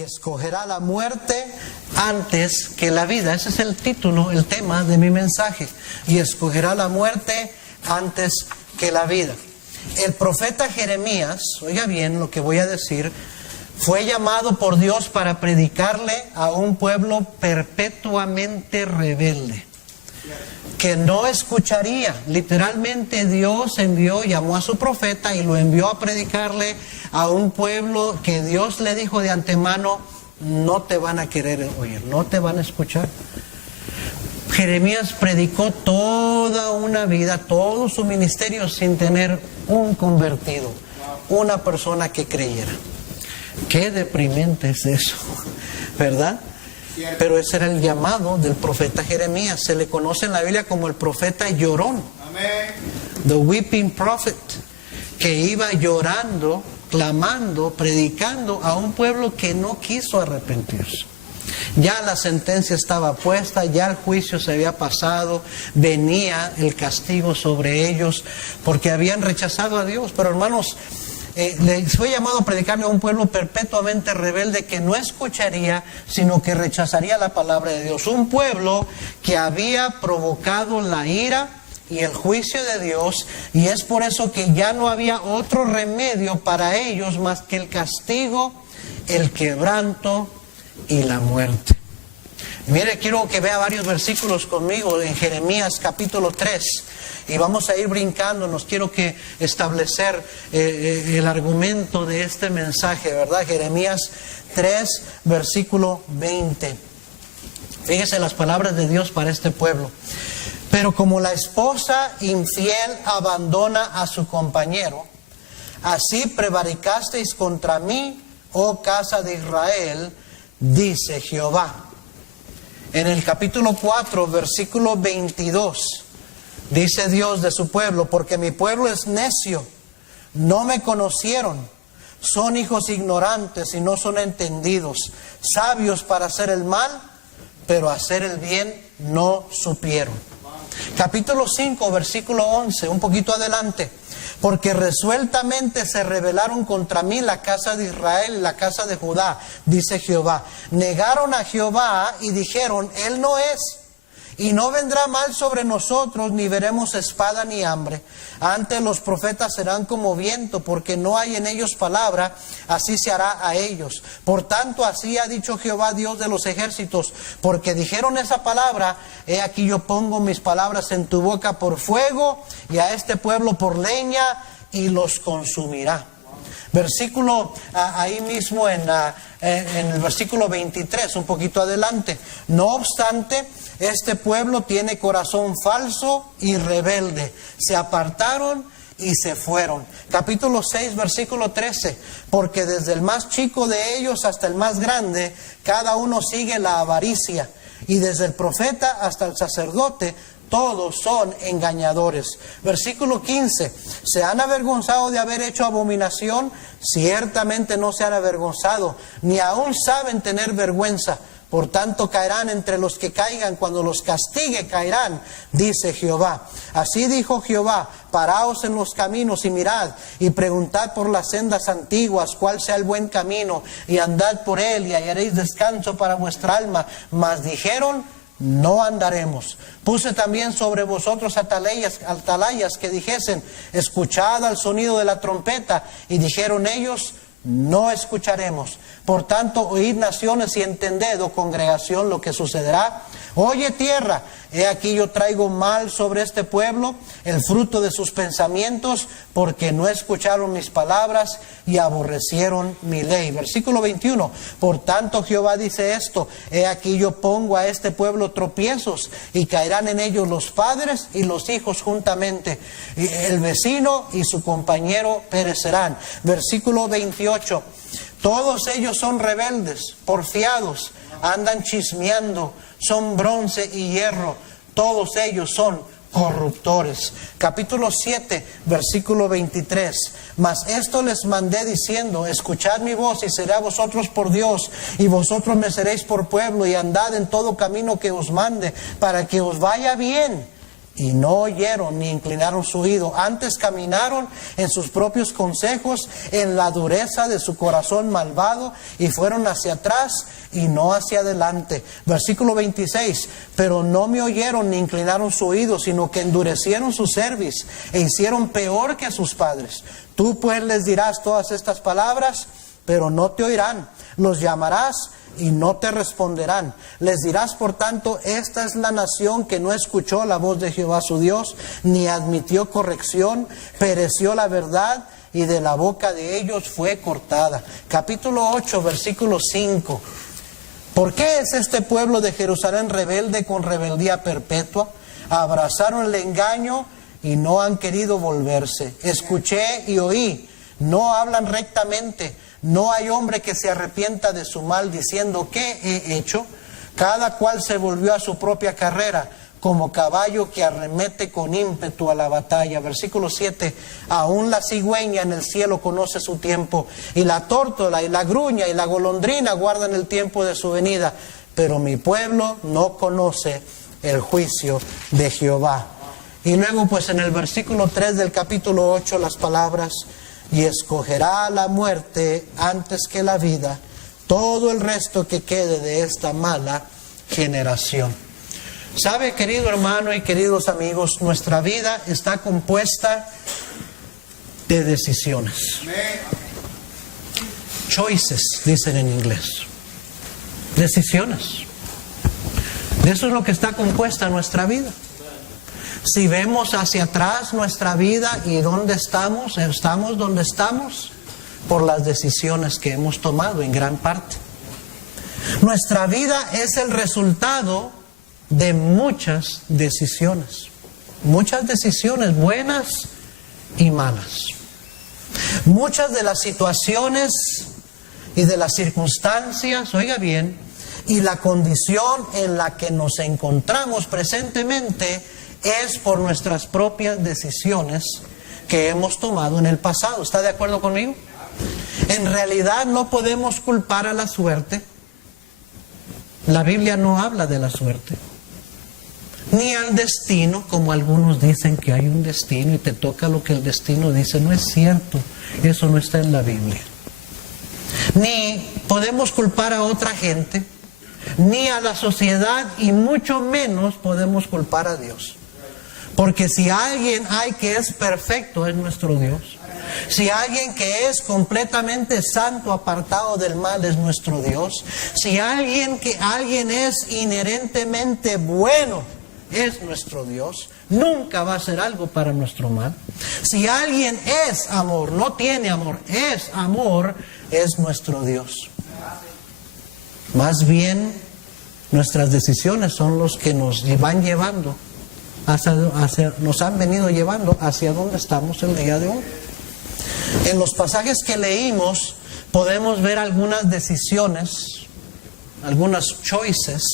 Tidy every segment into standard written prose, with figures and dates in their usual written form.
y escogerá la muerte antes que la vida. Ese es el título, el tema de mi mensaje. Y escogerá la muerte antes que la vida. El profeta Jeremías, oiga bien lo que voy a decir, fue llamado por Dios para predicarle a un pueblo perpetuamente rebelde, que no escucharía. Literalmente Dios llamó a su profeta y lo envió a predicarle a un pueblo que Dios le dijo de antemano: no te van a querer oír, no te van a escuchar. Jeremías predicó toda una vida, todo su ministerio sin tener un convertido, una persona que creyera. Qué deprimente es eso, ¿verdad? Pero ese era el llamado del profeta Jeremías. Se le conoce en la Biblia como el profeta llorón. The weeping prophet, que iba llorando, clamando, predicando a un pueblo que no quiso arrepentirse. Ya la sentencia estaba puesta, ya el juicio se había pasado, venía el castigo sobre ellos porque habían rechazado a Dios. Pero hermanos, les fue llamado a predicarle a un pueblo perpetuamente rebelde que no escucharía, sino que rechazaría la palabra de Dios. Un pueblo que había provocado la ira y el juicio de Dios, y es por eso que ya no había otro remedio para ellos más que el castigo, el quebranto y la muerte. Mire, quiero que vea varios versículos conmigo en Jeremías capítulo 3. Y vamos a ir brincándonos. Quiero que establecer el argumento de este mensaje, ¿verdad? Jeremías 3, versículo 20. Fíjese las palabras de Dios para este pueblo. Pero como la esposa infiel abandona a su compañero, así prevaricasteis contra mí, oh casa de Israel, dice Jehová. En el capítulo 4, versículo 22. Dice Dios de su pueblo: porque mi pueblo es necio, no me conocieron, son hijos ignorantes y no son entendidos, sabios para hacer el mal, pero hacer el bien no supieron. Capítulo 5, versículo 11, un poquito adelante. Porque resueltamente se rebelaron contra mí la casa de Israel y la casa de Judá, dice Jehová. Negaron a Jehová y dijeron: Él no es. Y no vendrá mal sobre nosotros, ni veremos espada ni hambre. Antes los profetas serán como viento, porque no hay en ellos palabra, así se hará a ellos. Por tanto, así ha dicho Jehová, Dios de los ejércitos, porque dijeron esa palabra, he aquí yo pongo mis palabras en tu boca por fuego, y a este pueblo por leña, y los consumirá. Versículo ahí mismo en el versículo 23, un poquito adelante. No obstante, este pueblo tiene corazón falso y rebelde. Se apartaron y se fueron. Capítulo 6, versículo 13. Porque desde el más chico de ellos hasta el más grande, cada uno sigue la avaricia. Y desde el profeta hasta el sacerdote, todos son engañadores. Versículo 15. ¿Se han avergonzado de haber hecho abominación? Ciertamente no se han avergonzado, ni aún saben tener vergüenza. Por tanto caerán entre los que caigan, cuando los castigue caerán, dice Jehová. Así dijo Jehová: paraos en los caminos y mirad, y preguntad por las sendas antiguas cuál sea el buen camino, y andad por él, y hallaréis descanso para vuestra alma. Mas dijeron: no andaremos. Puse también sobre vosotros atalayas que dijesen: escuchad al sonido de la trompeta. Y dijeron ellos: no escucharemos. Por tanto, oíd naciones y entended, oh congregación, lo que sucederá. Oye tierra, he aquí yo traigo mal sobre este pueblo, el fruto de sus pensamientos, porque no escucharon mis palabras y aborrecieron mi ley. Versículo 21. Por tanto Jehová dice esto: he aquí yo pongo a este pueblo tropiezos, y caerán en ellos los padres y los hijos juntamente, y el vecino y su compañero perecerán. Versículo 28. Todos ellos son rebeldes, porfiados, andan chismeando, son bronce y hierro, todos ellos son corruptores. Capítulo 7, versículo 23. Mas esto les mandé diciendo: escuchad mi voz, y seré a vosotros por Dios, y vosotros me seréis por pueblo, y andad en todo camino que os mande, para que os vaya bien, y no oyeron ni inclinaron su oído. Antes caminaron en sus propios consejos, en la dureza de su corazón malvado, y fueron hacia atrás y no hacia adelante. Versículo 26. Pero no me oyeron ni inclinaron su oído, sino que endurecieron su cerviz e hicieron peor que a sus padres. Tú pues les dirás todas estas palabras, pero no te oirán. Los llamarás y no te responderán. Les dirás, por tanto, esta es la nación que no escuchó la voz de Jehová su Dios, ni admitió corrección, pereció la verdad, y de la boca de ellos fue cortada. Capítulo 8, versículo 5. ¿Por qué es este pueblo de Jerusalén rebelde con rebeldía perpetua? Abrazaron el engaño y no han querido volverse. Escuché y oí, no hablan rectamente. No hay hombre que se arrepienta de su mal, diciendo, ¿qué he hecho? Cada cual se volvió a su propia carrera, como caballo que arremete con ímpetu a la batalla. Versículo 7. Aún la cigüeña en el cielo conoce su tiempo, y la tórtola y la gruña y la golondrina guardan el tiempo de su venida. Pero mi pueblo no conoce el juicio de Jehová. Y luego pues en el versículo 3 del capítulo 8 las palabras: y escogerá la muerte antes que la vida, todo el resto que quede de esta mala generación. ¿Sabe, querido hermano y queridos amigos? Nuestra vida está compuesta de decisiones. Choices, dicen en inglés. Decisiones. De eso es lo que está compuesta nuestra vida. Si vemos hacia atrás nuestra vida y dónde estamos donde estamos por las decisiones que hemos tomado en gran parte. Nuestra vida es el resultado de muchas decisiones buenas y malas. Muchas de las situaciones y de las circunstancias, oiga bien, y la condición en la que nos encontramos presentemente es por nuestras propias decisiones que hemos tomado en el pasado. ¿Está de acuerdo conmigo? En realidad no podemos culpar a la suerte. La Biblia no habla de la suerte, ni al destino, como algunos dicen que hay un destino y te toca lo que el destino dice. No es cierto, eso no está en la Biblia. Ni podemos culpar a otra gente, ni a la sociedad, y mucho menos podemos culpar a Dios. Porque si alguien hay que es perfecto, es nuestro Dios. Si alguien que es completamente santo, apartado del mal, es nuestro Dios. Si alguien es inherentemente bueno, es nuestro Dios. Nunca va a hacer algo para nuestro mal. Si alguien es amor, no tiene amor, es amor, es nuestro Dios. Más bien, nuestras decisiones son los que nos van llevando nos han venido llevando hacia donde estamos el día de hoy. En los pasajes que leímos podemos ver algunas decisiones, algunas choices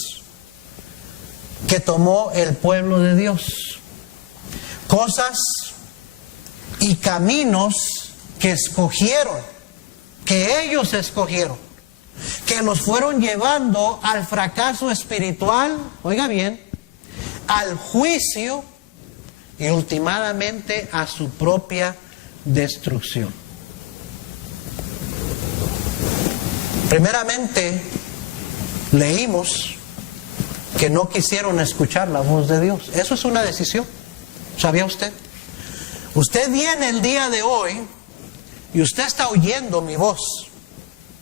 que tomó el pueblo de Dios. Cosas y caminos que escogieron, que ellos escogieron, que los fueron llevando al fracaso espiritual, oiga bien, al juicio y últimamente a su propia destrucción. Primeramente, leímos que no quisieron escuchar la voz de Dios. Eso es una decisión. ¿Sabía usted? Usted viene el día de hoy y usted está oyendo mi voz,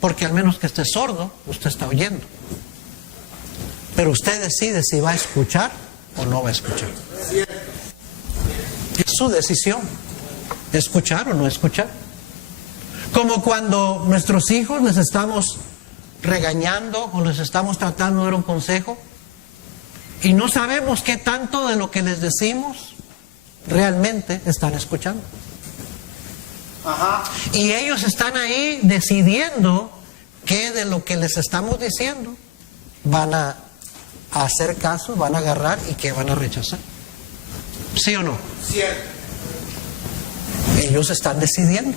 porque al menos que esté sordo, usted está oyendo. Pero usted decide si va a escuchar o no va a escuchar. Es su decisión, escuchar o no escuchar. Como cuando nuestros hijos les estamos regañando o les estamos tratando de dar un consejo y no sabemos qué tanto de lo que les decimos realmente están escuchando. Y ellos están ahí decidiendo qué de lo que les estamos diciendo van a hacer caso, van a agarrar y qué van a rechazar. ¿Sí o no? Cierto. Ellos están decidiendo.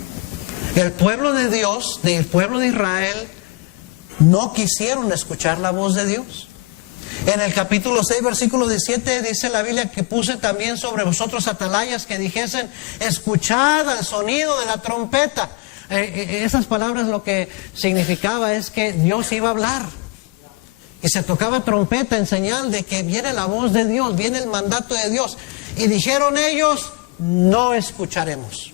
El pueblo de Dios, el pueblo de Israel, no quisieron escuchar la voz de Dios. En el capítulo 6, versículo 17, dice la Biblia que puse también sobre vosotros atalayas que dijesen, escuchad al sonido de la trompeta. Esas palabras lo que significaba es que Dios iba a hablar. Y se tocaba trompeta en señal de que viene la voz de Dios, viene el mandato de Dios. Y dijeron ellos, no escucharemos.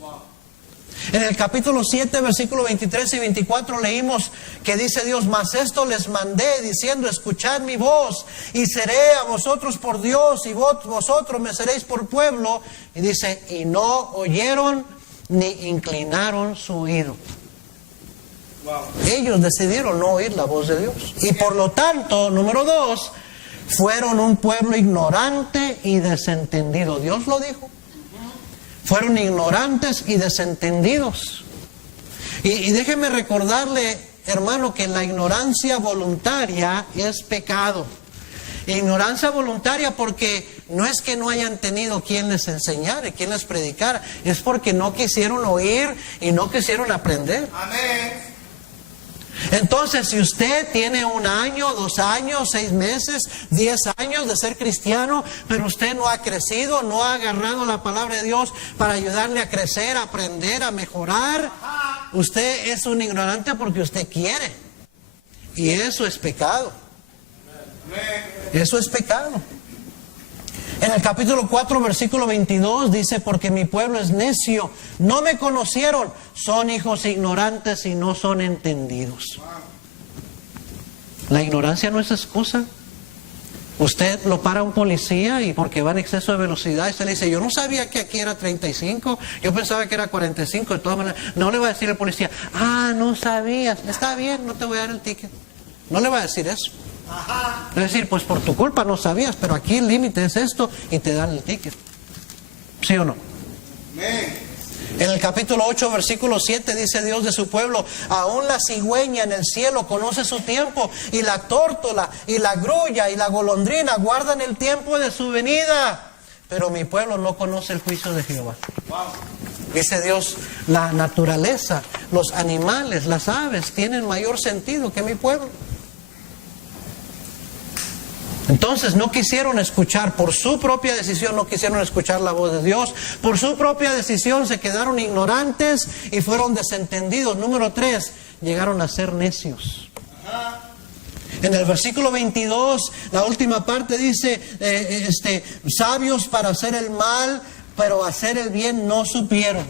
En el capítulo 7, versículos 23 y 24 leímos que dice Dios, mas esto les mandé diciendo, escuchad mi voz y seré a vosotros por Dios y vosotros me seréis por pueblo. Y dice, y no oyeron ni inclinaron su oído. Ellos decidieron no oír la voz de Dios. Y por lo tanto, número 2, fueron un pueblo ignorante y desentendido. Dios lo dijo. Fueron ignorantes y desentendidos. Y déjeme recordarle, hermano, que la ignorancia voluntaria es pecado. Ignorancia voluntaria porque no es que no hayan tenido quien les enseñara, quien les predicara, es porque no quisieron oír y no quisieron aprender. Amén. Entonces, si usted tiene 1 año, 2 años, 6 meses, 10 años de ser cristiano, pero usted no ha crecido, no ha agarrado la palabra de Dios para ayudarle a crecer, a aprender, a mejorar, usted es un ignorante porque usted quiere. Y eso es pecado. Eso es pecado. En el capítulo 4, versículo 22 dice, porque mi pueblo es necio, no me conocieron, son hijos ignorantes y no son entendidos. La ignorancia no es excusa. Usted lo para un policía y porque va en exceso de velocidad, usted le dice, yo no sabía que aquí era 35, yo pensaba que era 45, de todas maneras, no le va a decir el policía, no sabías, está bien, no te voy a dar el ticket. No le va a decir eso. Es decir, pues por tu culpa no sabías, pero aquí el límite es esto y te dan el ticket. ¿Sí o no? En el capítulo 8, versículo 7 dice Dios de su pueblo, aún la cigüeña en el cielo conoce su tiempo, y la tórtola, y la grulla, y la golondrina guardan el tiempo de su venida, pero mi pueblo no conoce el juicio de Jehová. Dice Dios, la naturaleza, los animales, las aves tienen mayor sentido que mi pueblo. Entonces no quisieron escuchar, por su propia decisión no quisieron escuchar la voz de Dios, por su propia decisión se quedaron ignorantes y fueron desentendidos. Número 3, llegaron a ser necios. En el versículo 22, la última parte dice, sabios para hacer el mal, pero hacer el bien no supieron.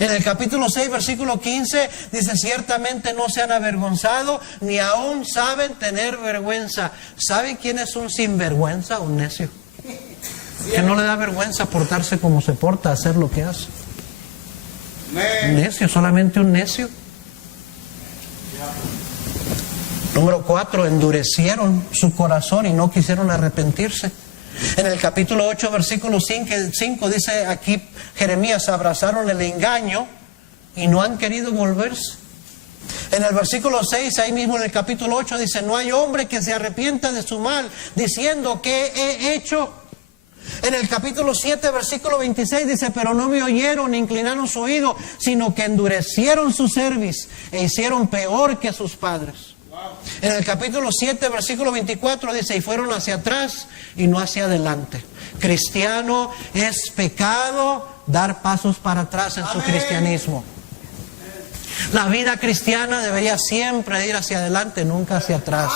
En el capítulo 6, versículo 15, dice, ciertamente no se han avergonzado, ni aún saben tener vergüenza. ¿Saben quién es un sinvergüenza? Un necio. Que no le da vergüenza portarse como se porta, hacer lo que hace. Un necio, solamente un necio. Número 4, endurecieron su corazón y no quisieron arrepentirse. En el capítulo 8, versículo 5 dice aquí Jeremías, abrazaron el engaño y no han querido volverse. En el versículo 6, ahí mismo en el capítulo 8 dice, no hay hombre que se arrepienta de su mal, diciendo, ¿qué he hecho? En el capítulo 7, versículo 26 dice, pero no me oyeron ni inclinaron su oído, sino que endurecieron su cerviz e hicieron peor que sus padres. En el capítulo 7, versículo 24 dice, y fueron hacia atrás y no hacia adelante. Cristiano, es pecado dar pasos para atrás en su cristianismo. La vida cristiana debería siempre ir hacia adelante, nunca hacia atrás.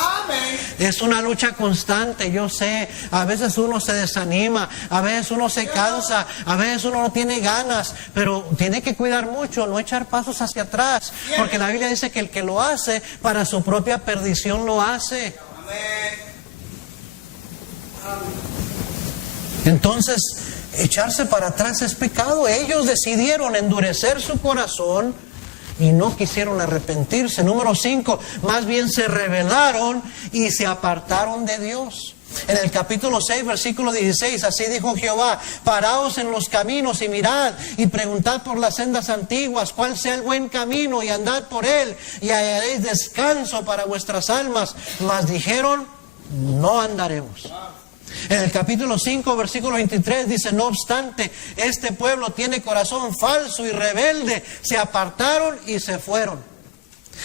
Es una lucha constante, yo sé. A veces uno se desanima, a veces uno se cansa, a veces uno no tiene ganas, pero tiene que cuidar mucho, no echar pasos hacia atrás, porque la Biblia dice que el que lo hace para su propia perdición lo hace. Entonces, echarse para atrás es pecado. Ellos decidieron endurecer su corazón y no quisieron arrepentirse. Número 5, más bien se rebelaron y se apartaron de Dios. En el capítulo 6, versículo 16, así dijo Jehová, paraos en los caminos y mirad y preguntad por las sendas antiguas, cuál sea el buen camino y andad por él y hallaréis descanso para vuestras almas. Mas dijeron, no andaremos. En el capítulo 5, versículo 23 dice, no obstante, este pueblo tiene corazón falso y rebelde, se apartaron y se fueron.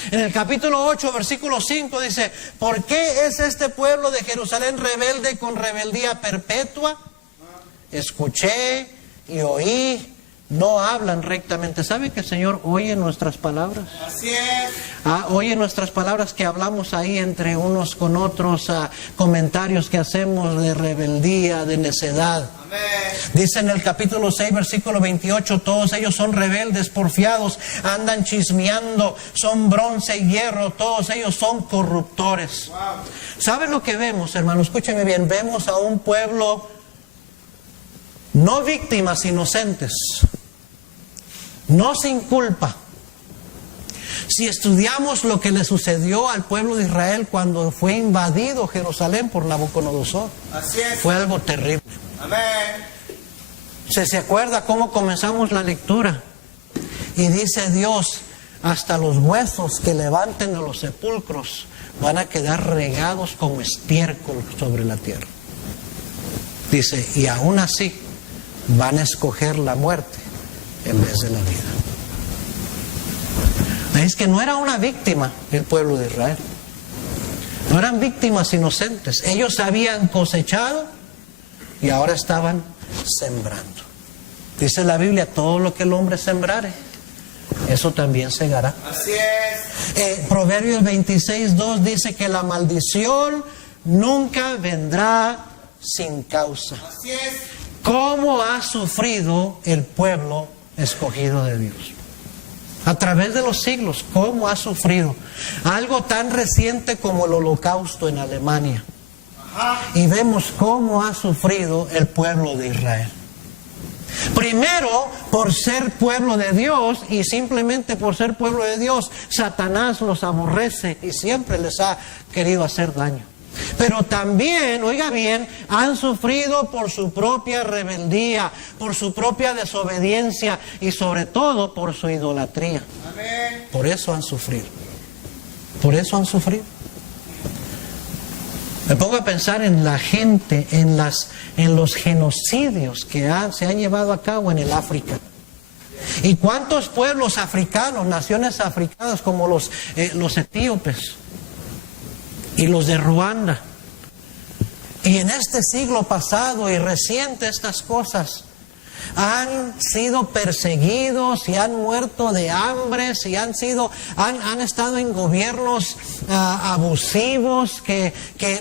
En el capítulo 8, versículo 5 dice, ¿por qué es este pueblo de Jerusalén rebelde con rebeldía perpetua? Escuché y oí, no hablan rectamente. ¿Sabe que el Señor oye nuestras palabras? Así es. Oye nuestras palabras que hablamos ahí entre unos con otros, comentarios que hacemos de rebeldía, de necedad. Amén. Dice en el capítulo 6, versículo 28, todos ellos son rebeldes, porfiados, andan chismeando, son bronce y hierro, todos ellos son corruptores. Wow. ¿Saben lo que vemos, hermano? Escúcheme bien, vemos a un pueblo no víctimas inocentes, no sin culpa. Si estudiamos lo que le sucedió al pueblo de Israel cuando fue invadido Jerusalén por Nabucodonosor, Así es. fue algo terrible. Amén. ¿Se acuerda cómo comenzamos la lectura? Y dice Dios, hasta los huesos que levanten de los sepulcros van a quedar regados como estiércol sobre la tierra. Dice, y aún así van a escoger la muerte en vez de la vida. Es que no era una víctima el pueblo de Israel. No eran víctimas inocentes. Ellos habían cosechado y ahora estaban sembrando. Dice la Biblia, todo lo que el hombre sembrare, eso también segará. Así es. Proverbios 26:2 dice que la maldición nunca vendrá sin causa. Así es. ¿Cómo ha sufrido el pueblo escogido de Dios? A través de los siglos, ¿cómo ha sufrido? Algo tan reciente como el Holocausto en Alemania. Y vemos cómo ha sufrido el pueblo de Israel. Primero, por ser pueblo de Dios, y simplemente por ser pueblo de Dios, Satanás los aborrece y siempre les ha querido hacer daño. Pero también, oiga bien, han sufrido por su propia rebeldía, por su propia desobediencia y sobre todo por su idolatría. Amén. Por eso han sufrido. Por eso han sufrido. Me pongo a pensar en la gente, en los genocidios que se han llevado a cabo en el África. ¿Y cuántos pueblos africanos, naciones africanas como los etíopes y los de Ruanda? Y en este siglo pasado y reciente estas cosas han sido perseguidos y han muerto de hambre, y han estado en gobiernos abusivos que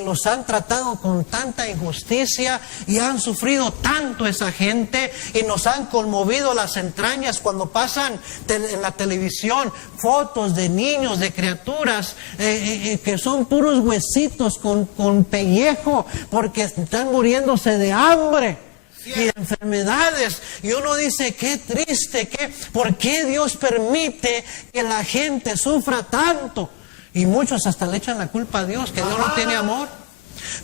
los han tratado con tanta injusticia y han sufrido tanto esa gente, y nos han conmovido las entrañas cuando pasan en la televisión fotos de niños, de criaturas que son puros huesitos con pellejo porque están muriéndose de hambre y de enfermedades. Y uno dice, qué triste, ¿por qué Dios permite que la gente sufra tanto? Y muchos hasta le echan la culpa a Dios, que Dios no tiene amor.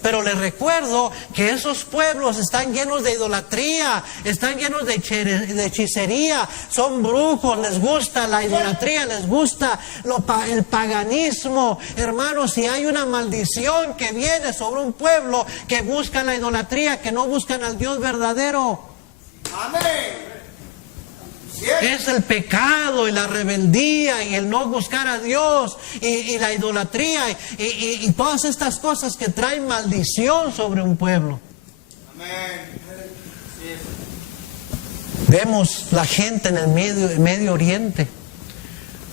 Pero les recuerdo que esos pueblos están llenos de idolatría, están llenos de hechicería, son brujos, les gusta la idolatría, les gusta el paganismo. Hermanos, si hay una maldición que viene sobre un pueblo que busca la idolatría, que no buscan al Dios verdadero. Amén. Es el pecado y la rebeldía y el no buscar a Dios y la idolatría y todas estas cosas que traen maldición sobre un pueblo. Amén. Vemos la gente en el Medio Oriente.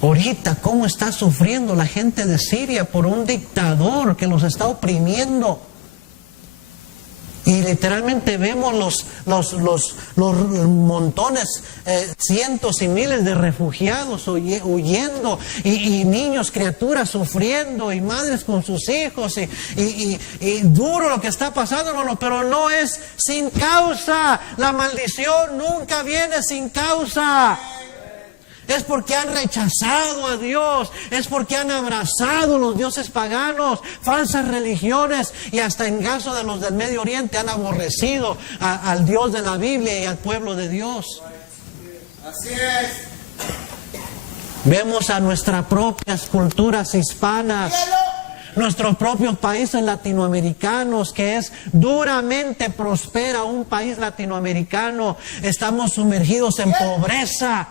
Ahorita, cómo está sufriendo la gente de Siria por un dictador que los está oprimiendo. Y literalmente vemos los montones, cientos y miles de refugiados huyendo, y niños, criaturas sufriendo, y madres con sus hijos, y duro lo que está pasando, hermano, pero no es sin causa. La maldición nunca viene sin causa. Es porque han rechazado a Dios, es porque han abrazado los dioses paganos, falsas religiones, y hasta en caso de los del Medio Oriente han aborrecido al Dios de la Biblia y al pueblo de Dios. Así es. Vemos a nuestras propias culturas hispanas, nuestros propios países latinoamericanos, que es duramente prospera un país latinoamericano. Estamos sumergidos en pobreza.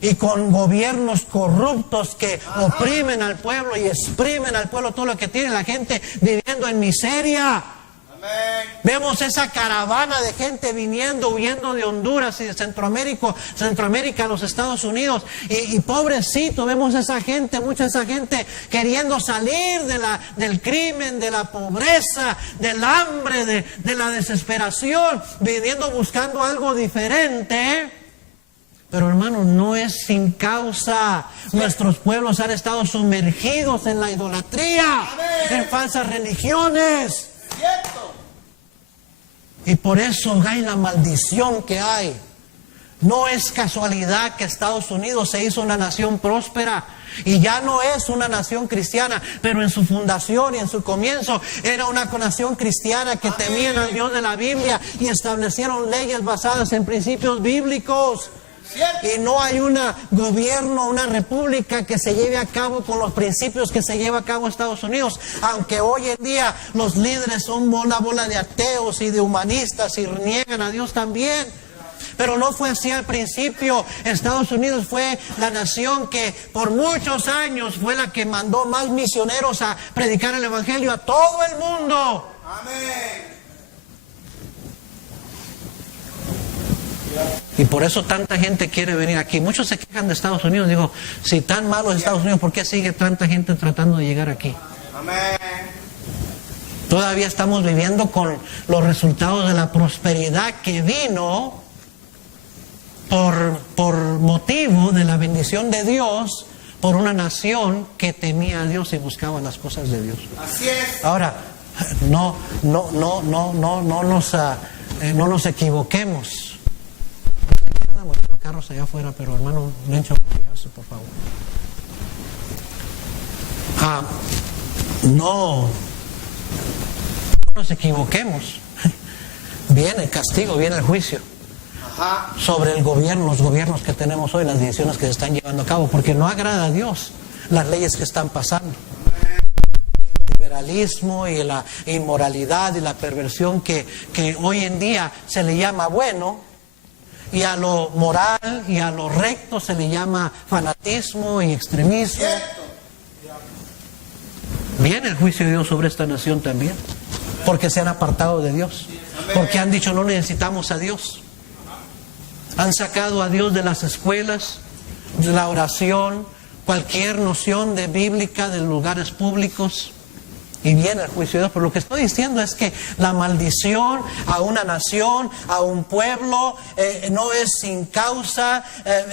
y con gobiernos corruptos que oprimen al pueblo y exprimen al pueblo todo lo que tiene, la gente viviendo en miseria. Amén. Vemos esa caravana de gente viniendo, huyendo de Honduras y de Centroamérica a los Estados Unidos. Y pobrecito, vemos esa gente, mucha esa gente queriendo salir del crimen, de la pobreza, del hambre, de la desesperación, viniendo buscando algo diferente. Pero hermanos, no es sin causa. Nuestros pueblos han estado sumergidos en la idolatría, en falsas religiones. Cierto. Y por eso hay la maldición que hay. No es casualidad que Estados Unidos se hizo una nación próspera y ya no es una nación cristiana, pero en su fundación y en su comienzo era una nación cristiana que temían al Dios de la Biblia y establecieron leyes basadas en principios bíblicos. Y no hay un gobierno, una república que se lleve a cabo con los principios que se lleva a cabo Estados Unidos. Aunque hoy en día los líderes son una bola de ateos y de humanistas y niegan a Dios también. Pero no fue así al principio. Estados Unidos fue la nación que por muchos años fue la que mandó más misioneros a predicar el evangelio a todo el mundo. Amén. Y por eso tanta gente quiere venir aquí. Muchos se quejan de Estados Unidos. Digo, si tan malo es Estados Unidos, ¿por qué sigue tanta gente tratando de llegar aquí? Amén. Todavía estamos viviendo con los resultados de la prosperidad que vino por motivo de la bendición de Dios por una nación que temía a Dios y buscaba las cosas de Dios. Así es. Ahora, no nos equivoquemos. Carros allá afuera, pero hermano Lencho, fíjate, por favor. No nos equivoquemos. Viene el castigo, viene el juicio sobre el gobierno, los gobiernos que tenemos hoy, las decisiones que se están llevando a cabo, porque no agrada a Dios las leyes que están pasando. El liberalismo y la inmoralidad y la perversión que hoy en día se le llama bueno, y a lo moral y a lo recto se le llama fanatismo y extremismo. Viene el juicio de Dios sobre esta nación también, porque se han apartado de Dios, porque han dicho no necesitamos a Dios. Han sacado a Dios de las escuelas, de la oración, cualquier noción de bíblica, de lugares públicos. Y viene el juicio de Dios. Pero lo que estoy diciendo es que la maldición a una nación, a un pueblo, no es sin causa,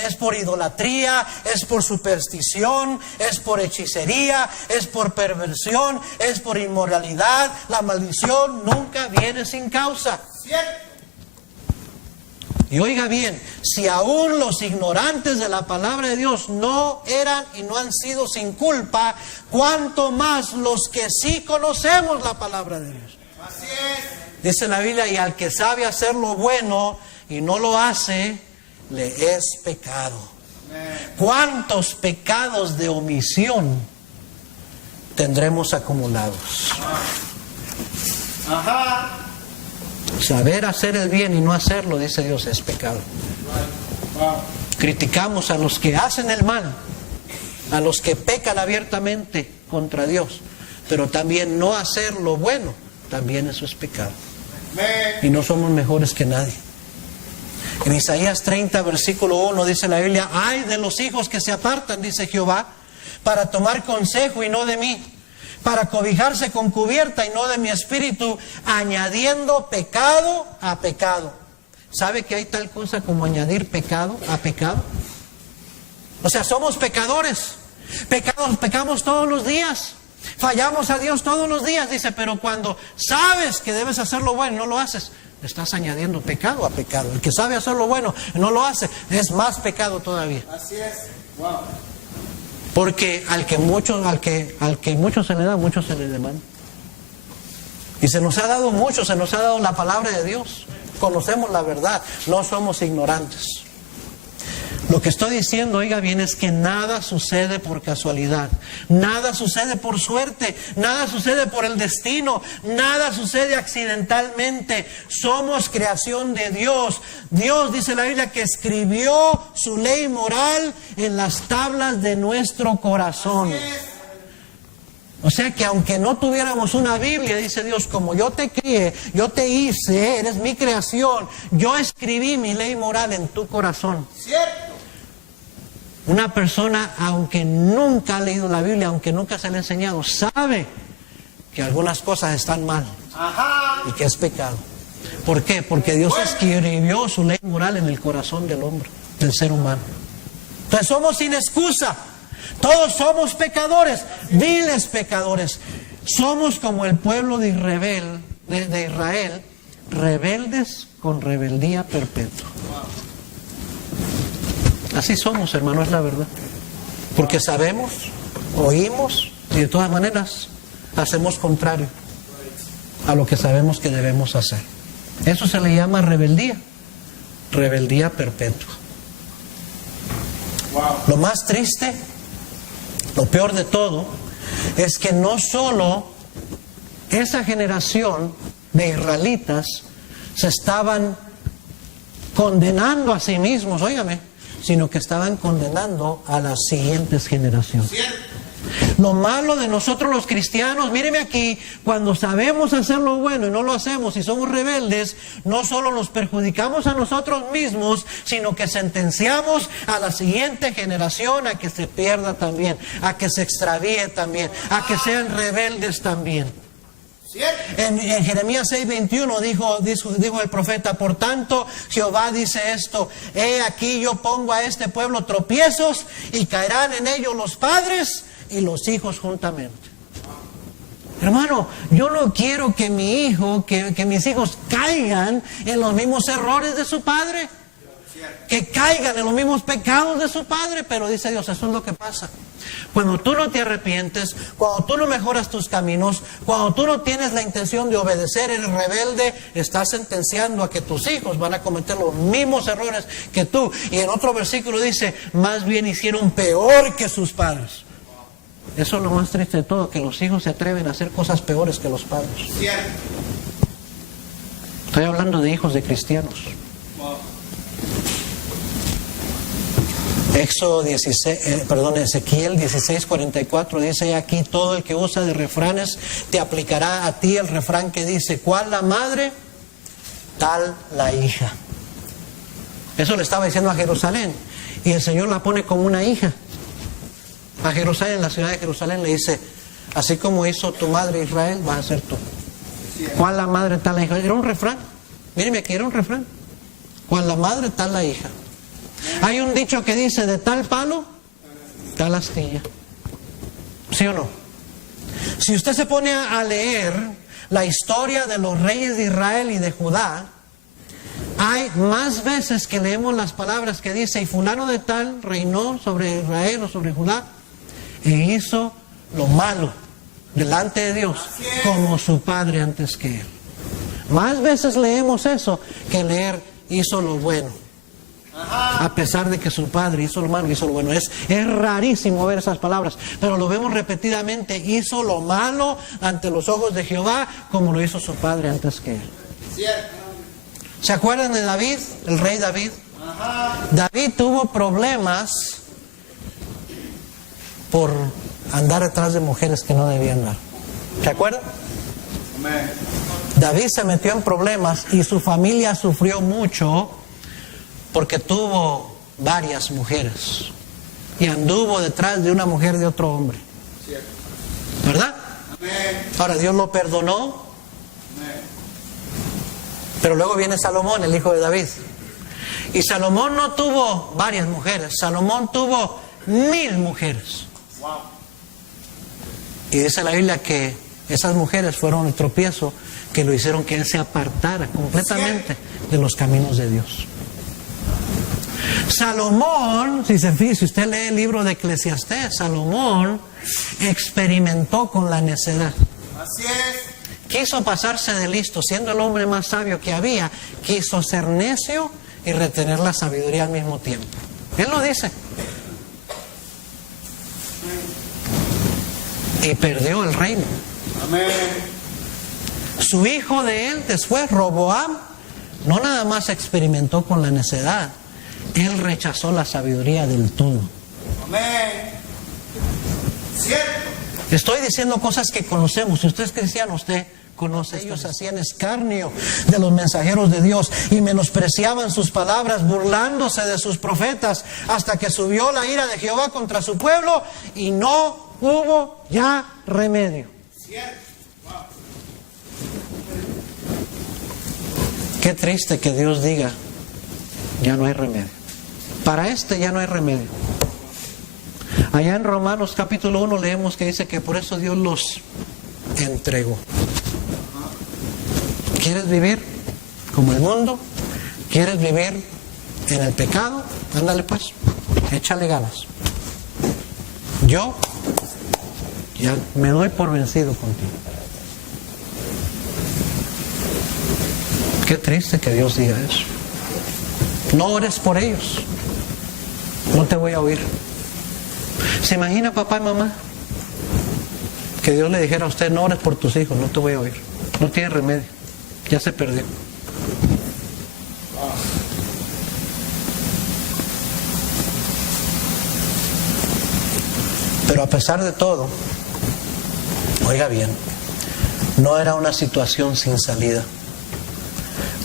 es por idolatría, es por superstición, es por hechicería, es por perversión, es por inmoralidad. La maldición nunca viene sin causa. Cierto. Y oiga bien, si aún los ignorantes de la palabra de Dios no eran y no han sido sin culpa, ¿cuánto más los que sí conocemos la palabra de Dios? Así es. Dice la Biblia, y al que sabe hacer lo bueno y no lo hace, le es pecado. ¿Cuántos pecados de omisión tendremos acumulados? Ajá. Saber hacer el bien y no hacerlo, dice Dios, es pecado. Criticamos a los que hacen el mal, a los que pecan abiertamente contra Dios, pero también no hacer lo bueno, también eso es pecado. Y no somos mejores que nadie. En Isaías 30, versículo 1 dice la Biblia, ay de los hijos que se apartan, dice Jehová, para tomar consejo y no de mí, para cobijarse con cubierta y no de mi espíritu, añadiendo pecado a pecado. ¿Sabe que hay tal cosa como añadir pecado a pecado? O sea, somos pecadores. Pecamos todos los días. Fallamos a Dios todos los días, dice, pero cuando sabes que debes hacer lo bueno y no lo haces, estás añadiendo pecado a pecado. El que sabe hacer lo bueno y no lo hace, es más pecado todavía. Así es. Wow. Porque al que mucho se le da, mucho se le demanda. Y se nos ha dado mucho, se nos ha dado la palabra de Dios. Conocemos la verdad, no somos ignorantes. Lo que estoy diciendo, oiga bien, es que nada sucede por casualidad, nada sucede por suerte, nada sucede por el destino, nada sucede accidentalmente. Somos creación de Dios. Dios, dice la Biblia, que escribió su ley moral en las tablas de nuestro corazón. O sea que aunque no tuviéramos una Biblia, dice Dios, como yo te crié, yo te hice, eres mi creación, yo escribí mi ley moral en tu corazón. Cierto. Una persona, aunque nunca ha leído la Biblia, aunque nunca se le ha enseñado, sabe que algunas cosas están mal y que es pecado. ¿Por qué? Porque Dios escribió su ley moral en el corazón del hombre, del ser humano. Entonces somos sin excusa. Todos somos pecadores, viles pecadores. Somos como el pueblo de Israel, rebeldes con rebeldía perpetua. Así somos, hermano, es la verdad. Porque sabemos, oímos y de todas maneras hacemos contrario a lo que sabemos que debemos hacer. Eso se le llama rebeldía, rebeldía perpetua. Lo más triste, lo peor de todo, es que no solo esa generación de israelitas se estaban condenando a sí mismos, óigame, sino que estaban condenando a las siguientes generaciones. Lo malo de nosotros los cristianos, míreme aquí, cuando sabemos hacer lo bueno y no lo hacemos y somos rebeldes, no solo nos perjudicamos a nosotros mismos, sino que sentenciamos a la siguiente generación a que se pierda también, a que se extravíe también, a que sean rebeldes también. En Jeremías 6:21 dijo el profeta: por tanto Jehová dice esto: he aquí yo pongo a este pueblo tropiezos y caerán en ellos los padres y los hijos juntamente. Hermano, yo no quiero que mi hijo, que mis hijos caigan en los mismos errores de su padre, que caigan en los mismos pecados de su padre, pero dice Dios, eso es lo que pasa. Cuando tú no te arrepientes, cuando tú no mejoras tus caminos, cuando tú no tienes la intención de obedecer, eres rebelde, estás sentenciando a que tus hijos van a cometer los mismos errores que tú. Y en otro versículo dice, más bien hicieron peor que sus padres. Eso es lo más triste de todo, que los hijos se atreven a hacer cosas peores que los padres. Estoy hablando de hijos de cristianos. Ezequiel 16:44 dice: aquí todo el que usa de refranes te aplicará a ti el refrán que dice, ¿cuál la madre? Tal la hija. Eso le estaba diciendo a Jerusalén, y el Señor la pone como una hija. A Jerusalén, la ciudad de Jerusalén, le dice, así como hizo tu madre Israel, vas a ser tú. ¿Cuál la madre? Tal la hija. Era un refrán. Mírenme aquí, era un refrán. ¿Cuál la madre? Tal la hija. Hay un dicho que dice, de tal palo, tal astilla. ¿Sí o no? Si usted se pone a leer la historia de los reyes de Israel y de Judá, hay más veces que leemos las palabras que dice, y fulano de tal reinó sobre Israel o sobre Judá, e hizo lo malo delante de Dios, como su padre antes que él. Más veces leemos eso que leer hizo lo bueno. A pesar de que su padre hizo lo malo, hizo lo bueno. Es rarísimo ver esas palabras, pero lo vemos repetidamente. Hizo lo malo ante los ojos de Jehová, como lo hizo su padre antes que él. ¿Se acuerdan de David, el rey David? David tuvo problemas por andar detrás de mujeres que no debían dar. ¿Se acuerdan? David se metió en problemas y su familia sufrió mucho porque tuvo varias mujeres y anduvo detrás de una mujer de otro hombre. ¿Verdad? Ahora Dios lo perdonó, pero luego viene Salomón, el hijo de David. Y Salomón no tuvo varias mujeres, Salomón tuvo 1000 mujeres. Y dice la Biblia que esas mujeres fueron el tropiezo que lo hicieron que él se apartara completamente de los caminos de Dios. Salomón, si usted lee el libro de Eclesiastés, Salomón experimentó con la necedad. Así es. Quiso pasarse de listo, siendo el hombre más sabio que había, quiso ser necio y retener la sabiduría al mismo tiempo. Él lo dice. Y perdió el reino. Amén. Su hijo de él después, Roboam, no nada más experimentó con la necedad, él rechazó la sabiduría del todo. Amén. Cierto. Estoy diciendo cosas que conocemos. Si usted es cristiano, usted conoce. Ellos hacían escarnio de los mensajeros de Dios y menospreciaban sus palabras, burlándose de sus profetas, hasta que subió la ira de Jehová contra su pueblo y no hubo ya remedio. Cierto. Wow. Qué triste que Dios diga, ya no hay remedio. Para este ya no hay remedio. Allá en Romanos capítulo 1 leemos que dice que por eso Dios los entregó. ¿Quieres vivir como el mundo? ¿Quieres vivir en el pecado? Ándale pues, échale ganas. Yo ya me doy por vencido contigo. Qué triste que Dios diga eso. No ores por ellos. No te voy a oír. ¿Se imagina papá y mamá? Que Dios le dijera a usted, no ores por tus hijos, no te voy a oír. No tiene remedio. Ya se perdió. Pero a pesar de todo, oiga bien, no era una situación sin salida.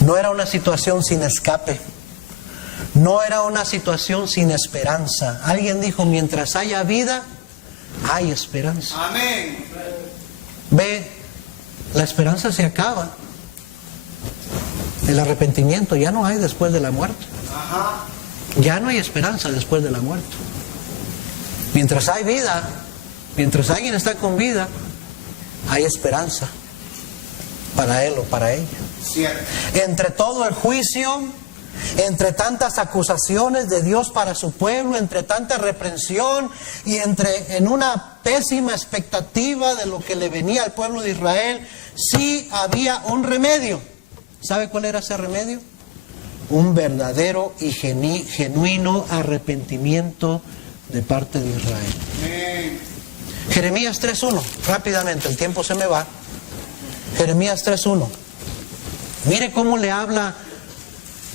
No era una situación sin escape. No era una situación sin esperanza. Alguien dijo, mientras haya vida, hay esperanza. Amén. Ve, la esperanza se acaba. El arrepentimiento ya no hay después de la muerte. Ajá. Ya no hay esperanza después de la muerte. Mientras hay vida, mientras alguien está con vida, hay esperanza para él o para ella. Cierto. Entre todo el juicio, entre tantas acusaciones de Dios para su pueblo, entre tanta reprensión y en una pésima expectativa de lo que le venía al pueblo de Israel, sí había un remedio. ¿Sabe cuál era ese remedio? Un verdadero y genuino arrepentimiento de parte de Israel. Amén. Jeremías 3.1, rápidamente, el tiempo se me va. Jeremías 3.1. Mire cómo le habla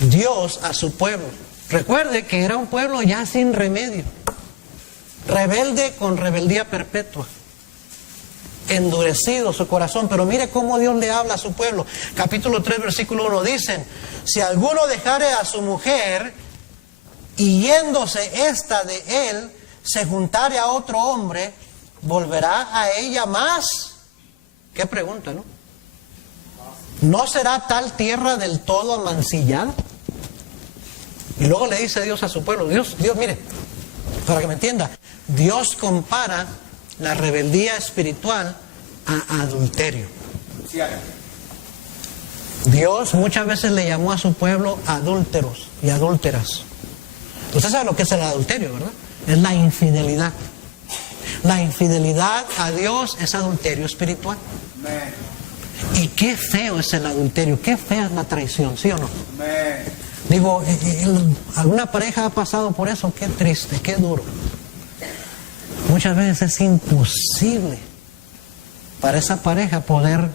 Dios a su pueblo. Recuerde que era un pueblo ya sin remedio, rebelde con rebeldía perpetua, endurecido su corazón. Pero mire cómo Dios le habla a su pueblo. Capítulo 3, versículo 1 dicen: si alguno dejare a su mujer y yéndose ésta de él, se juntare a otro hombre, ¿volverá a ella más? Qué pregunta, ¿no? ¿No será tal tierra del todo amancillada? Y luego le dice Dios a su pueblo, Dios, mire, para que me entienda, Dios compara la rebeldía espiritual a adulterio. Cierto. Dios muchas veces le llamó a su pueblo adúlteros y adúlteras. Usted sabe lo que es el adulterio, ¿verdad? Es la infidelidad. La infidelidad a Dios es adulterio espiritual. Amén. Y qué feo es el adulterio, qué fea es la traición, ¿sí o no? Amén. Digo, ¿alguna pareja ha pasado por eso? Qué triste, qué duro. Muchas veces es imposible para esa pareja poder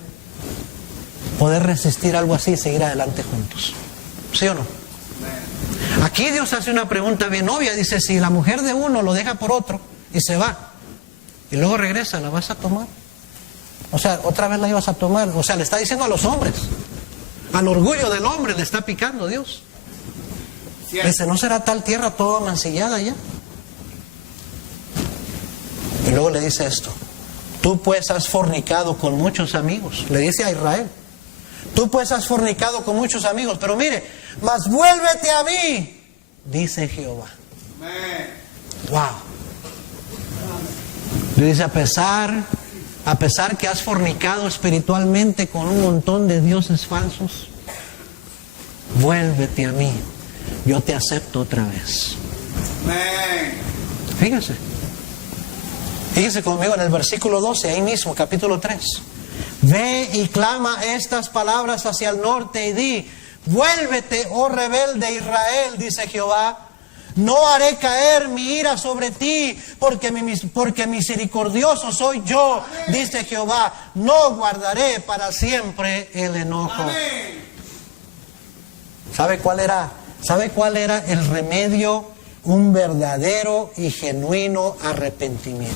resistir algo así y seguir adelante juntos. ¿Sí o no? Aquí Dios hace una pregunta bien obvia. Dice, si la mujer de uno lo deja por otro y se va, y luego regresa, ¿la vas a tomar? O sea, otra vez la ibas a tomar. O sea, le está diciendo a los hombres, al orgullo del hombre le está picando Dios. Dice, ¿no será tal tierra toda mancillada ya? Y luego le dice esto: tú pues has fornicado con muchos amigos. Le dice a Israel, tú pues has fornicado con muchos amigos, pero mire, mas vuélvete a mí, dice Jehová. Amén. Wow. Le dice, a pesar que has fornicado espiritualmente con un montón de dioses falsos, vuélvete a mí, yo te acepto otra vez. Amén. Fíjese conmigo en el versículo 12, ahí mismo, capítulo 3. Ve y clama estas palabras hacia el norte y di: vuélvete, oh rebelde Israel, dice Jehová, No haré caer mi ira sobre ti, porque misericordioso soy yo, dice Jehová. No guardaré para siempre el enojo. ¿Sabe cuál era el remedio? Un verdadero y genuino arrepentimiento.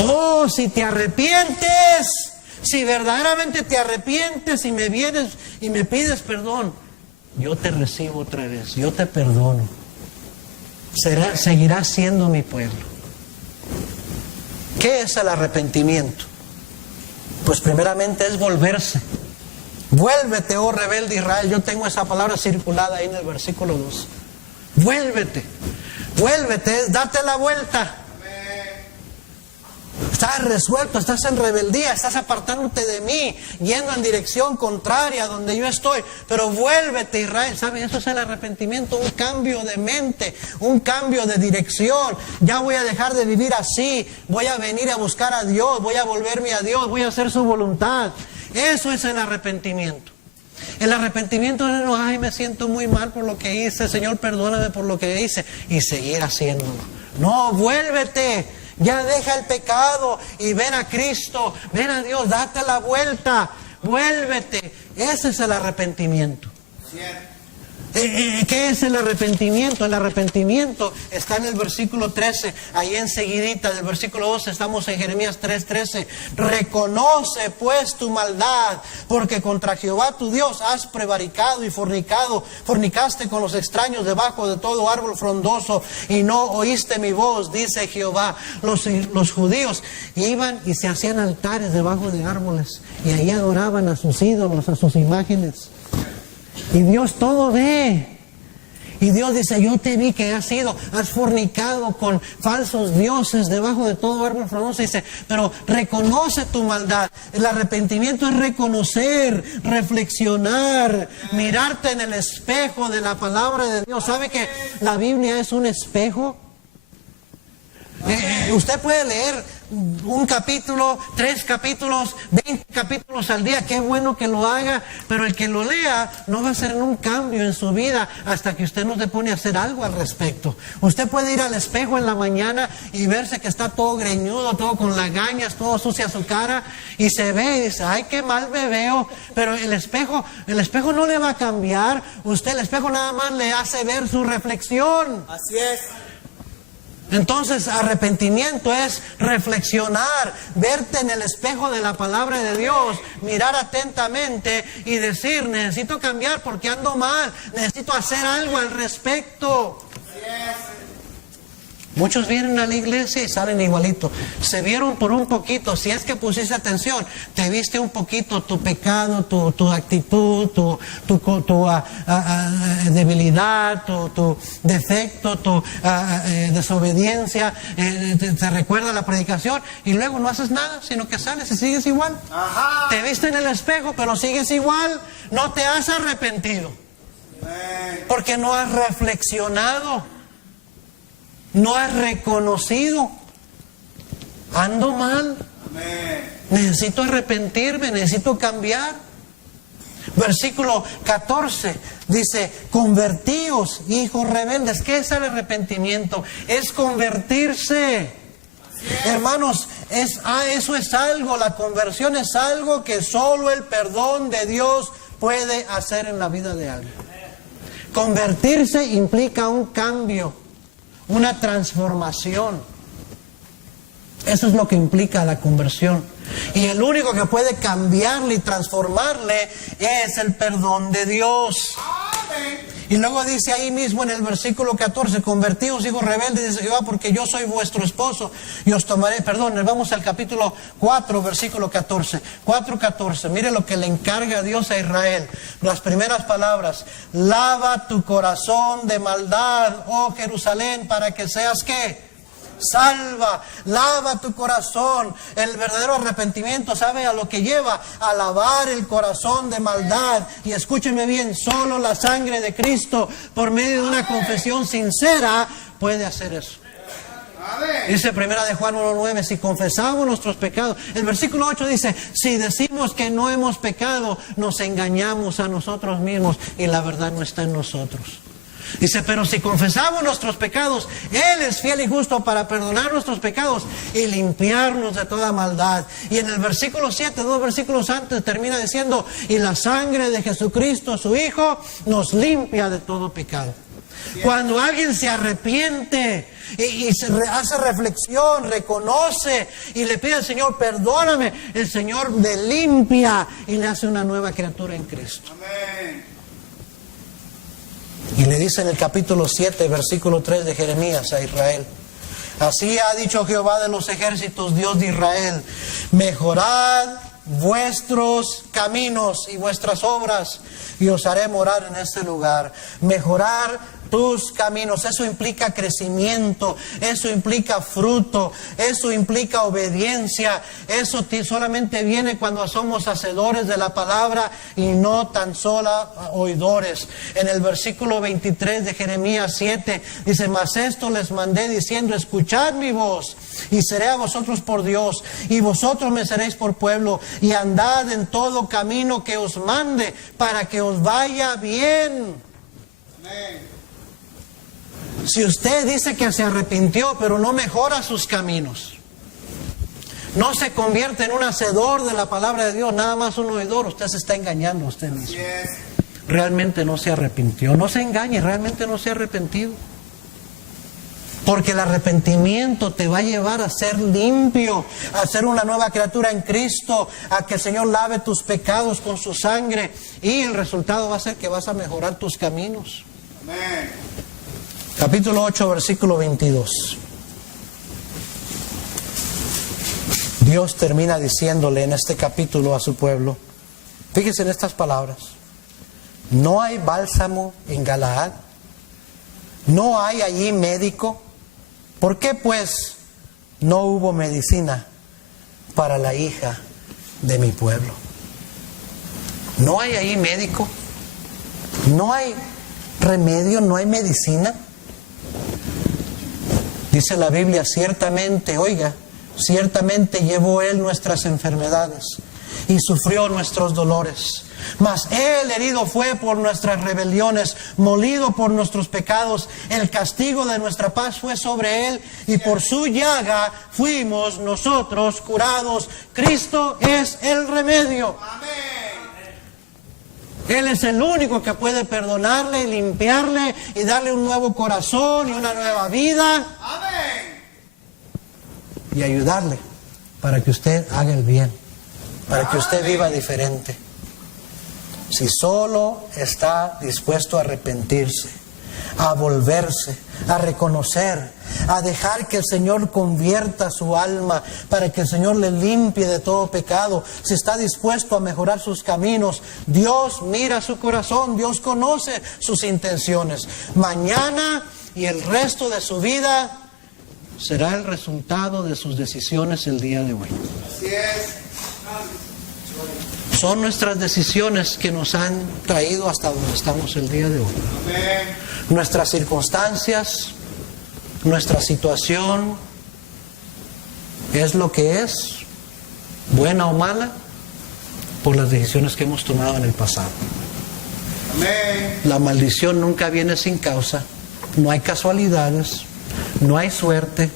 Oh, si te arrepientes, si verdaderamente te arrepientes y me vienes y me pides perdón, yo te recibo otra vez, yo te perdono. Seguirás siendo mi pueblo. ¿Qué es el arrepentimiento? Pues primeramente es volverse. Vuélvete, oh rebelde Israel. Yo tengo esa palabra circulada ahí en el versículo 2. Vuélvete, vuélvete, date la vuelta. Estás resuelto, estás en rebeldía, estás apartándote de mí, yendo en dirección contraria a donde yo estoy. Pero vuélvete, Israel. ¿Sabe? Eso es el arrepentimiento, un cambio de mente, un cambio de dirección. Ya voy a dejar de vivir así, voy a venir a buscar a Dios, voy a volverme a Dios, voy a hacer su voluntad. Eso es el arrepentimiento. El arrepentimiento es no, ay, me siento muy mal por lo que hice, Señor, perdóname por lo que hice, y seguir haciéndolo. No, vuélvete. Ya deja el pecado y ven a Cristo, ven a Dios, date la vuelta, vuélvete. Ese es el arrepentimiento. ¿Qué es el arrepentimiento? El arrepentimiento está en el versículo 13, ahí enseguidita del versículo 12, estamos en Jeremías 3:13. Reconoce pues tu maldad, porque contra Jehová tu Dios has prevaricado y fornicaste con los extraños debajo de todo árbol frondoso y no oíste mi voz, dice Jehová. Los judíos iban y se hacían altares debajo de árboles y ahí adoraban a sus ídolos, a sus imágenes. Y Dios todo ve. Y Dios dice, yo te vi que has fornicado con falsos dioses debajo de todo árbol frondoso. Dice, pero reconoce tu maldad. El arrepentimiento es reconocer, reflexionar, mirarte en el espejo de la palabra de Dios. ¿Sabe que la Biblia es un espejo? Usted puede leer un capítulo, 3 capítulos, 20 capítulos al día. Qué bueno que lo haga, pero el que lo lea no va a hacer un cambio en su vida hasta que usted no se pone a hacer algo al respecto. Usted puede ir al espejo en la mañana y verse que está todo greñudo, todo con lagañas, todo sucia su cara, y se ve y dice, ay, qué mal me veo. Pero el espejo no le va a cambiar. El espejo nada más le hace ver su reflexión. Así es. Entonces, arrepentimiento es reflexionar, verte en el espejo de la palabra de Dios, mirar atentamente y decir, necesito cambiar porque ando mal, necesito hacer algo al respecto. Muchos vienen a la iglesia y salen igualito. Se vieron por un poquito. Si es que pusiste atención, te viste un poquito tu pecado, tu actitud, tu debilidad, tu defecto, tu desobediencia. Te recuerda la predicación y luego no haces nada, sino que sales y sigues igual. Ajá. Te viste en el espejo, pero sigues igual. No te has arrepentido. Porque no has reflexionado. No has reconocido. Ando mal. Amén. Necesito arrepentirme, necesito cambiar. Versículo 14 dice, convertíos, hijos rebeldes. ¿Qué es el arrepentimiento? Es convertirse. Hermanos, eso es algo, la conversión es algo que solo el perdón de Dios puede hacer en la vida de alguien. Convertirse implica un cambio, una transformación. Eso es lo que implica la conversión. Y el único que puede cambiarle y transformarle es el perdón de Dios. Y luego dice ahí mismo en el versículo 14, convertíos, hijos rebeldes, dice Jehová, porque yo soy vuestro esposo y os tomaré, vamos al capítulo 4, versículo 14, 4:14, mire lo que le encarga Dios a Israel, las primeras palabras, lava tu corazón de maldad, oh Jerusalén, para que seas, ¿qué? Salva, lava tu corazón. El verdadero arrepentimiento, ¿sabe a lo que lleva? A lavar el corazón de maldad. Y escúcheme bien, solo la sangre de Cristo, por medio de una confesión sincera, puede hacer eso. Dice 1 de Juan 1:9, si confesamos nuestros pecados. El versículo 8 dice, si decimos que no hemos pecado, nos engañamos a nosotros mismos y la verdad no está en nosotros. Dice, pero si confesamos nuestros pecados, Él es fiel y justo para perdonar nuestros pecados y limpiarnos de toda maldad. Y en el versículo 7, 2 versículos antes, termina diciendo, y la sangre de Jesucristo, su Hijo, nos limpia de todo pecado. Cuando alguien se arrepiente y hace reflexión, reconoce y le pide al Señor, perdóname, el Señor le limpia y le hace una nueva criatura en Cristo. Amén. Y le dice en el capítulo 7, versículo 3 de Jeremías a Israel, así ha dicho Jehová de los ejércitos, Dios de Israel, mejorad vuestros caminos y vuestras obras, y os haré morar en este lugar. Mejorar tus caminos, eso implica crecimiento, eso implica fruto, eso implica obediencia. Eso solamente viene cuando somos hacedores de la palabra y no tan solo oidores. En el versículo 23 de Jeremías 7 dice, mas esto les mandé diciendo, escuchad mi voz y seré a vosotros por Dios y vosotros me seréis por pueblo, y andad en todo camino que os mande para que os vaya bien. Amén. Si usted dice que se arrepintió, pero no mejora sus caminos, no se convierte en un hacedor de la palabra de Dios, nada más un oidor, usted se está engañando a usted mismo. Realmente no se arrepintió. No se engañe, realmente no se ha arrepentido. Porque el arrepentimiento te va a llevar a ser limpio, a ser una nueva criatura en Cristo, a que el Señor lave tus pecados con su sangre, y el resultado va a ser que vas a mejorar tus caminos. Amén. Capítulo 8, versículo 22. Dios termina diciéndole en este capítulo a su pueblo, fíjense en estas palabras, no hay bálsamo en Galaad, no hay allí médico. ¿Por qué pues no hubo medicina para la hija de mi pueblo? No hay allí médico, no hay remedio, no hay medicina. Dice la Biblia, ciertamente, oiga, ciertamente llevó Él nuestras enfermedades y sufrió nuestros dolores. Mas Él herido fue por nuestras rebeliones, molido por nuestros pecados. El castigo de nuestra paz fue sobre Él, y por su llaga fuimos nosotros curados. Cristo es el remedio. Él es el único que puede perdonarle, limpiarle y darle un nuevo corazón y una nueva vida. Y ayudarle para que usted haga el bien, para que usted viva diferente. Si solo está dispuesto a arrepentirse, a volverse, a reconocer, a dejar que el Señor convierta su alma, para que el Señor le limpie de todo pecado, si está dispuesto a mejorar sus caminos, Dios mira su corazón, Dios conoce sus intenciones. Mañana y el resto de su vida será el resultado de sus decisiones el día de hoy. Así es. Son nuestras decisiones que nos han traído hasta donde estamos el día de hoy. Amén. Nuestras circunstancias, nuestra situación es lo que es, buena o mala, por las decisiones que hemos tomado en el pasado. Amén. La maldición nunca viene sin causa, no hay casualidades, no hay suerte,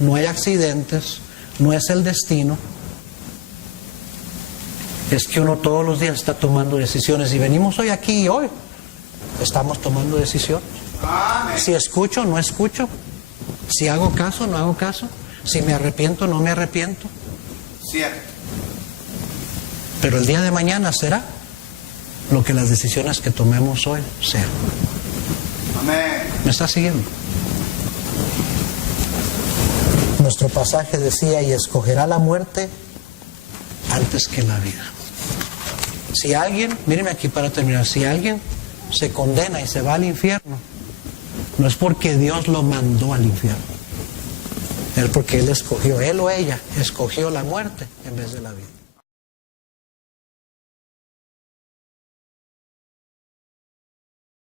no hay accidentes, no es el destino. Es que uno todos los días está tomando decisiones, y venimos hoy aquí y hoy estamos tomando decisiones. Amén. Si escucho, no escucho. Si hago caso, no hago caso. Si me arrepiento, no me arrepiento. Cierto. Pero el día de mañana será lo que las decisiones que tomemos hoy sean. Amén. ¿Me está siguiendo? Nuestro pasaje decía, y escogerá la muerte antes que la vida. Si alguien, míreme aquí para terminar, si alguien se condena y se va al infierno, no es porque Dios lo mandó al infierno, es porque Él escogió, Él o ella escogió la muerte en vez de la vida.